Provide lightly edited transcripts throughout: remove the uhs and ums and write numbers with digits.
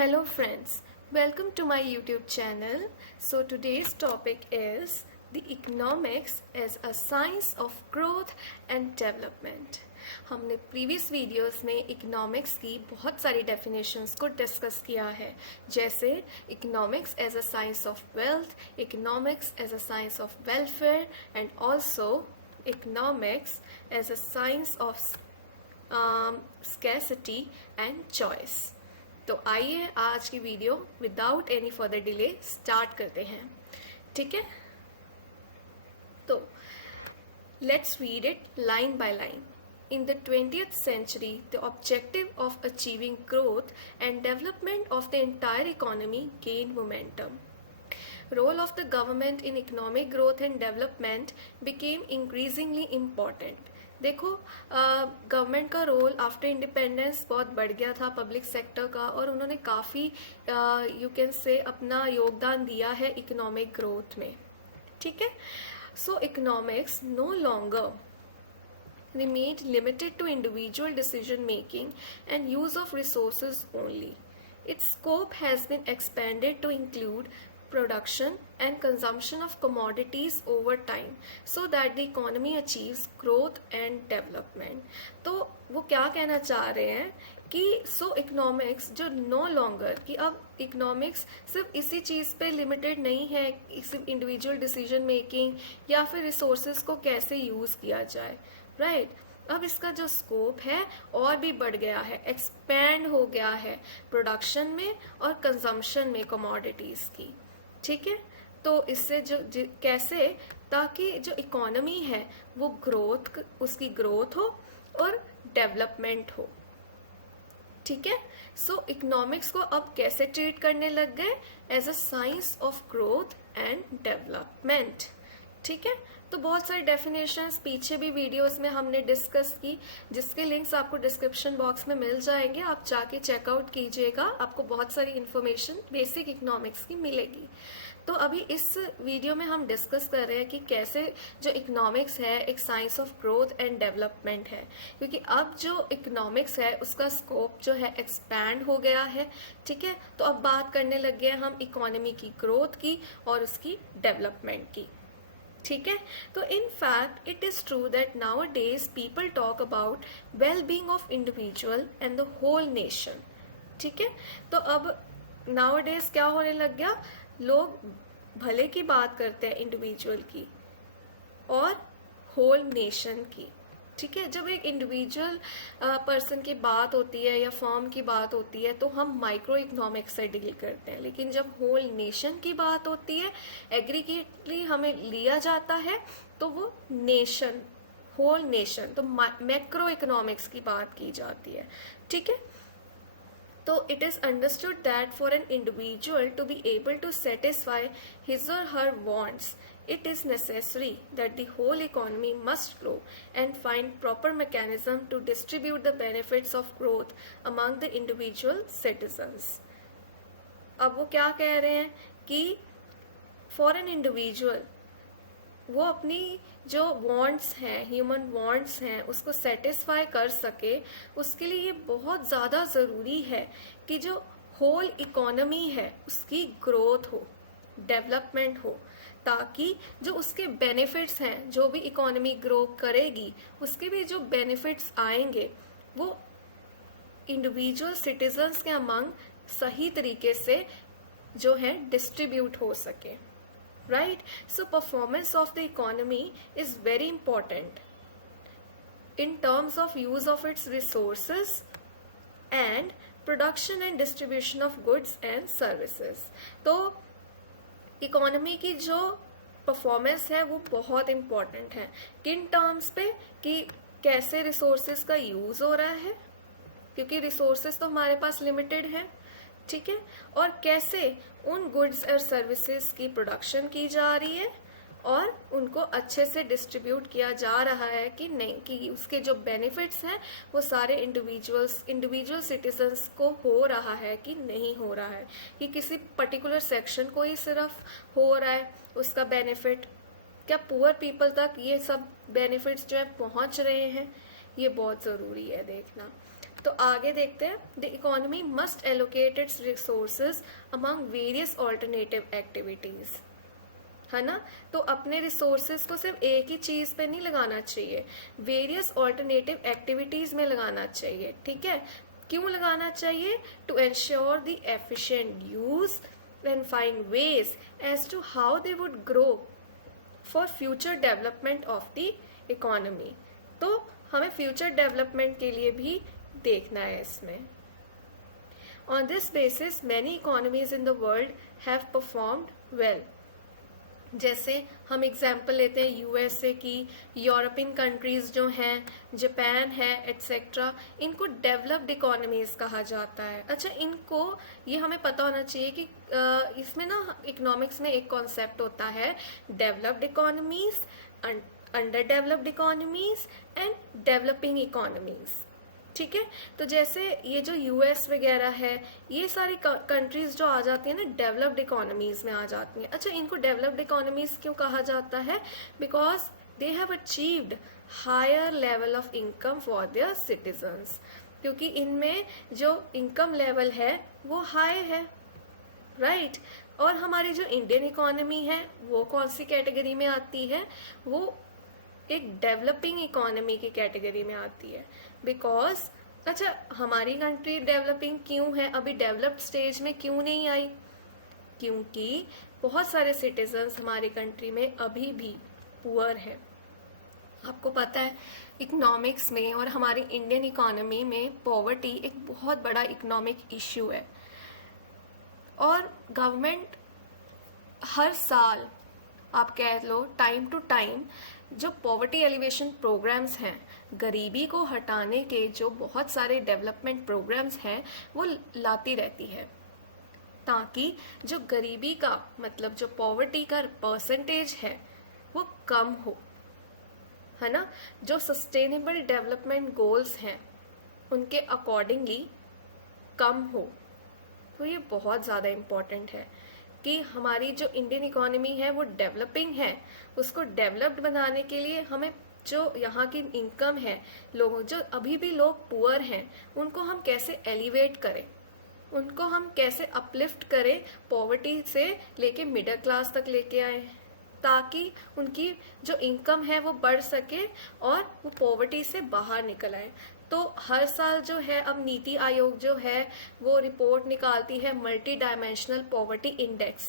Hello friends, welcome to my YouTube channel. So today's topic is the economics as a science of growth and development. हमने previous videos में economics की बहुत सारी definitions को discuss किया है, जैसे economics as a science of wealth, economics as a science of welfare and also economics as a science of scarcity and choice. तो आइए आज की video without any further delay start करते हैं, ठीक है। तो let's read it line by line. In the 20th century, the objective of achieving growth and development of the entire economy gained momentum. Role of the government in economic growth and development became increasingly important. देखो government का role after independence बहुत बढ़ गया था public sector का, और उन्होंने काफ़ी यू कैन से अपना योगदान दिया है इकोनॉमिक ग्रोथ में, ठीक है। So economics no longer remained limited to individual decision making and use of resources only. Its scope has been expanded to include production and consumption of commodities over time so that the economy achieves growth and development. तो वो क्या कहना चाह रहे हैं कि economics जो no longer कि अब इकोनॉमिक्स सिर्फ इसी चीज़ पे लिमिटेड नहीं है, सिर्फ इंडिविजुअल डिसीजन मेकिंग या फिर रिसोर्सेज को कैसे यूज़ किया जाए, राइट। अब इसका जो स्कोप है और भी बढ़ गया है, एक्सपैंड हो गया है प्रोडक्शन में और कंजम्पशन में कमोडिटीज़ की, ठीक है। तो इससे कैसे, ताकि जो इकोनॉमी है वो उसकी ग्रोथ हो और डेवलपमेंट हो, ठीक है। सो इकोनॉमिक्स को अब कैसे ट्रीट करने लग गए, as a science of growth and development, ठीक है। तो बहुत सारी डेफिनेशंस पीछे भी वीडियोस में हमने डिस्कस की, जिसके लिंक्स आपको डिस्क्रिप्शन बॉक्स में मिल जाएंगे, आप जाके चेकआउट कीजिएगा, आपको बहुत सारी इन्फॉर्मेशन बेसिक इकोनॉमिक्स की मिलेगी। तो अभी इस वीडियो में हम डिस्कस कर रहे हैं कि कैसे जो इकोनॉमिक्स है एक science of growth and development है, क्योंकि अब जो इकोनॉमिक्स है उसका स्कोप जो है एक्सपैंड हो गया है, ठीक है। तो अब बात करने लग गए हम इकोनॉमी की ग्रोथ की और उसकी डेवलपमेंट की, ठीक है। तो in fact it is true that nowadays people talk about well being of individual and the whole nation, ठीक है। तो अब नाउ डेज क्या होने लग गया, लोग भले की बात करते हैं इंडिविजुअल की और होल नेशन की, ठीक है। जब एक इंडिविजुअल पर्सन की बात होती है या फर्म की बात होती है तो हम माइक्रो इकोनॉमिक्स से डील करते हैं, लेकिन जब होल नेशन की बात होती है, एग्रीगेटली हमें लिया जाता है, तो वो नेशन, होल नेशन, तो मैक्रो इकोनॉमिक्स की बात की जाती है, ठीक है। तो it is understood that for an individual to be able to satisfy his or her wants, it is necessary that the whole economy must grow and find proper mechanism to distribute the benefits of growth among the individual citizens. अब वो क्या कह रहे हैं कि for an individual वो अपनी जो वांट्स हैं, ह्यूमन वांट्स हैं, उसको सेटिस्फाई कर सके, उसके लिए ये बहुत ज़्यादा ज़रूरी है कि जो होल इकोनॉमी है उसकी ग्रोथ हो, डेवलपमेंट हो, ताकि जो उसके बेनिफिट्स हैं, जो भी इकोनॉमी ग्रो करेगी उसके भी जो बेनिफिट्स आएंगे वो इंडिविजुअल सिटीजन्स के अमंग सही तरीके से जो है डिस्ट्रीब्यूट हो सके, right? So performance of the economy is very important in terms of use of its resources and production and distribution of goods and services. तो इकोनॉमी की जो परफॉर्मेंस है वो बहुत इम्पॉर्टेंट है, किन टर्म्स पे, कि कैसे रिसोर्सेज का यूज़ हो रहा है, क्योंकि रिसोर्सेज तो हमारे पास लिमिटेड है, ठीक है, और कैसे उन गुड्स और सर्विसेज की प्रोडक्शन की जा रही है और उनको अच्छे से डिस्ट्रीब्यूट किया जा रहा है कि नहीं, कि उसके जो बेनिफिट्स हैं वो सारे इंडिविजुअल सिटीजन्स को हो रहा है कि नहीं हो रहा है, कि किसी पर्टिकुलर सेक्शन को ही सिर्फ हो रहा है उसका बेनिफिट, क्या पुअर पीपल तक ये सब बेनिफिट्स जो है पहुंच रहे हैं, ये बहुत ज़रूरी है देखना। तो आगे देखते हैं, the economy must allocate it's resources among various alternative activities, है ना। तो अपने रिसोर्सेज को सिर्फ एक ही चीज पे नहीं लगाना चाहिए, वेरियस ऑल्टरनेटिव एक्टिविटीज में लगाना चाहिए, ठीक है। क्यों लगाना चाहिए? To ensure the efficient use and find ways as to how they would grow for future development of the economy. तो हमें फ्यूचर डेवलपमेंट के लिए भी देखना है इसमें। On this basis many economies in the world have performed well. जैसे हम एग्जाम्पल लेते हैं यूएसए की, यूरोपियन कंट्रीज जो हैं, जापान है एट्सेट्रा, इनको डेवलप्ड इकोनॉमीज कहा जाता है। अच्छा, इनको ये हमें पता होना चाहिए कि इसमें ना इकोनॉमिक्स में एक कॉन्सेप्ट होता है developed economies, under developed economies and developing economies, ठीक है। तो जैसे ये जो यूएस वगैरह है, ये सारी कंट्रीज जो आ जाती है ना डेवलप्ड इकोनॉमीज में आ जाती हैं। अच्छा, इनको डेवलप्ड इकोनॉमीज क्यों कहा जाता है? Because they have achieved higher level of income for their citizens, क्योंकि इनमें जो इनकम लेवल है वो हाई है, राइट। और हमारी जो इंडियन इकोनॉमी है वो कौन सी कैटेगरी में आती है? वो एक डेवलपिंग इकोनॉमी की कैटेगरी में आती है। बिकॉज अच्छा, हमारी कंट्री डेवलपिंग क्यों है, अभी डेवलप्ड स्टेज में क्यों नहीं आई? क्योंकि बहुत सारे सिटीजन्स हमारी कंट्री में अभी भी पुअर है। आपको पता है इकोनॉमिक्स में और हमारी इंडियन इकोनॉमी में पॉवर्टी एक बहुत बड़ा इकोनॉमिक इश्यू है। और गवर्नमेंट हर साल, आप कह लो टाइम टू टाइम, जो पॉवर्टी एलिवेशन प्रोग्राम्स हैं, गरीबी को हटाने के जो बहुत सारे डेवलपमेंट प्रोग्राम्स हैं वो लाती रहती है, ताकि जो गरीबी का मतलब जो पॉवर्टी का परसेंटेज है वो कम हो, है ना। जो सस्टेनेबल डेवलपमेंट गोल्स हैं उनके अकॉर्डिंगली कम हो। तो ये बहुत ज़्यादा इम्पॉर्टेंट है कि हमारी जो इंडियन इकोनॉमी है वो डेवलपिंग है, उसको डेवलप्ड बनाने के लिए हमें जो यहाँ की इनकम है, लोगों जो अभी भी लोग पुअर हैं उनको हम कैसे एलिवेट करें, उनको हम कैसे अपलिफ्ट करें, पॉवर्टी से लेके मिडिल क्लास तक लेके आए, ताकि उनकी जो इनकम है वो बढ़ सके और वो पॉवर्टी से बाहर निकल आए। तो हर साल जो है अब नीति आयोग जो है वो रिपोर्ट निकालती है मल्टी डायमेंशनल पॉवर्टी इंडेक्स,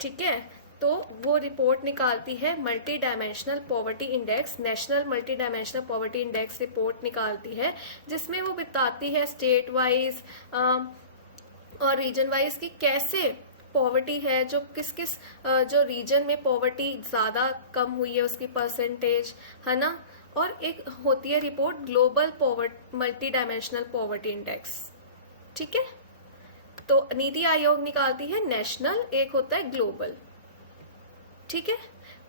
ठीक है। तो वो रिपोर्ट निकालती है multi dimensional poverty index, national multi dimensional poverty index report निकालती है, जिसमें वो बताती है स्टेट वाइज और रीजन वाइज कि कैसे पॉवर्टी है, जो किस किस जो रीजन में पॉवर्टी ज़्यादा कम हुई है उसकी परसेंटेज, है ना। और एक होती है report global multi dimensional poverty index, ठीक है। तो नीति आयोग निकालती है नेशनल, एक होता है ग्लोबल, ठीक है।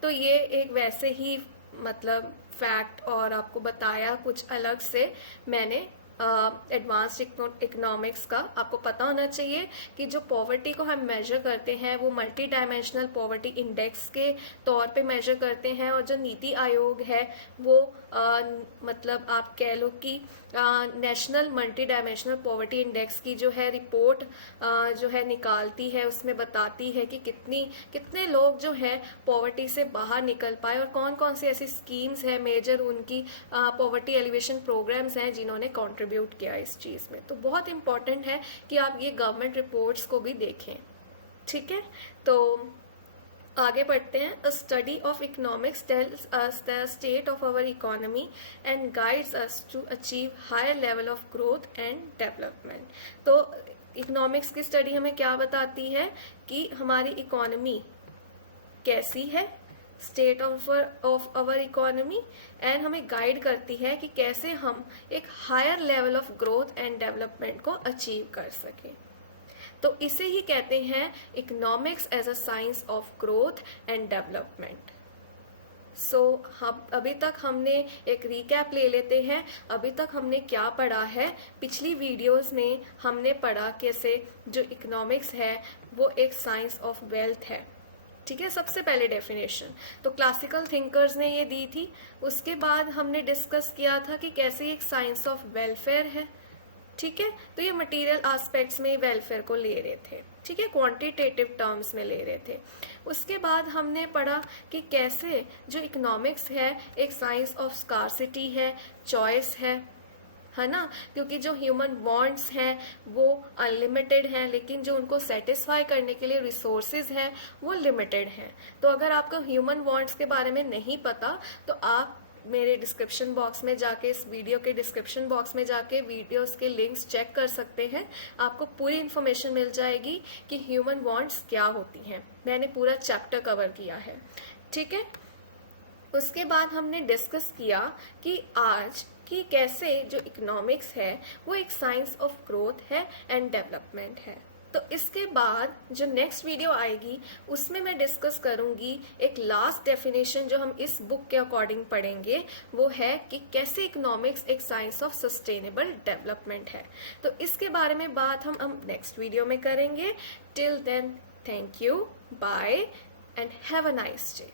तो ये एक वैसे ही मतलब फैक्ट और आपको बताया कुछ अलग से मैंने एडवांस्ड इकोनॉमिक्स का। आपको पता होना चाहिए कि जो पॉवर्टी को हम मेजर करते हैं वो मल्टी डायमेंशनल पॉवर्टी इंडेक्स के तौर पे मेजर करते हैं, और जो नीति आयोग है वो मतलब आप कह लो कि national multi dimensional poverty index की जो है रिपोर्ट जो है निकालती है, उसमें बताती है कि कितने लोग जो है पॉवर्टी से बाहर निकल पाए और कौन कौन सी ऐसी स्कीम्स है मेजर उनकी पॉवर्टी एलिवेशन प्रोग्राम्स हैं जिन्होंने कंट्रीब्यूट किया इस चीज़ में। तो बहुत इंपॉर्टेंट है कि आप ये गवर्नमेंट रिपोर्ट्स को भी देखें, ठीक है। तो आगे बढ़ते हैं। A study of economics tells us the state of our economy and guides us to achieve higher level of growth and development. तो इकोनॉमिक्स की स्टडी हमें क्या बताती है कि हमारी इकोनॉमी कैसी है, state of our economy, and हमें गाइड करती है कि कैसे हम एक higher level of growth and development को अचीव कर सकें। तो इसे ही कहते हैं economics as a science of growth and development. So अभी तक हमने एक रिकैप ले लेते हैं। अभी तक हमने क्या पढ़ा है, पिछली वीडियोस में हमने पढ़ा कैसे जो इकोनॉमिक्स है वो एक साइंस ऑफ वेल्थ है, ठीक है, सबसे पहले डेफिनेशन तो क्लासिकल थिंकर्स ने ये दी थी। उसके बाद हमने डिस्कस किया था कि कैसे एक साइंस ऑफ वेलफेयर है। ठीक है, तो ये मटेरियल एस्पेक्ट्स में वेलफेयर को ले रहे थे, ठीक है, क्वांटिटेटिव टर्म्स में ले रहे थे। उसके बाद हमने पढ़ा कि कैसे जो इकोनॉमिक्स है एक साइंस ऑफ स्कार्सिटी है, चॉइस है ना, क्योंकि जो ह्यूमन वांट्स हैं वो अनलिमिटेड हैं, लेकिन जो उनको सेटिस्फाई करने के लिए रिसोर्सेज हैं वो लिमिटेड हैं। तो अगर आपको ह्यूमन वांट्स के बारे में नहीं पता तो आप मेरे डिस्क्रिप्शन बॉक्स में जाके, इस वीडियो के डिस्क्रिप्शन बॉक्स में जाके वीडियोस के लिंक्स चेक कर सकते हैं। आपको पूरी इन्फॉर्मेशन मिल जाएगी कि ह्यूमन वांट्स क्या होती हैं। मैंने पूरा चैप्टर कवर किया है, ठीक है। उसके बाद हमने डिस्कस किया कि आज कि कैसे जो इकोनॉमिक्स है वो एक साइंस ऑफ ग्रोथ है एंड डेवलपमेंट है। तो इसके बाद जो नेक्स्ट वीडियो आएगी उसमें मैं डिस्कस करूंगी एक लास्ट डेफिनेशन जो हम इस बुक के अकॉर्डिंग पढ़ेंगे, वो है कि कैसे इकोनॉमिक्स एक साइंस ऑफ सस्टेनेबल डेवलपमेंट है। तो इसके बारे में बात हम नेक्स्ट वीडियो में करेंगे। Till then, thank you, bye and have a nice day.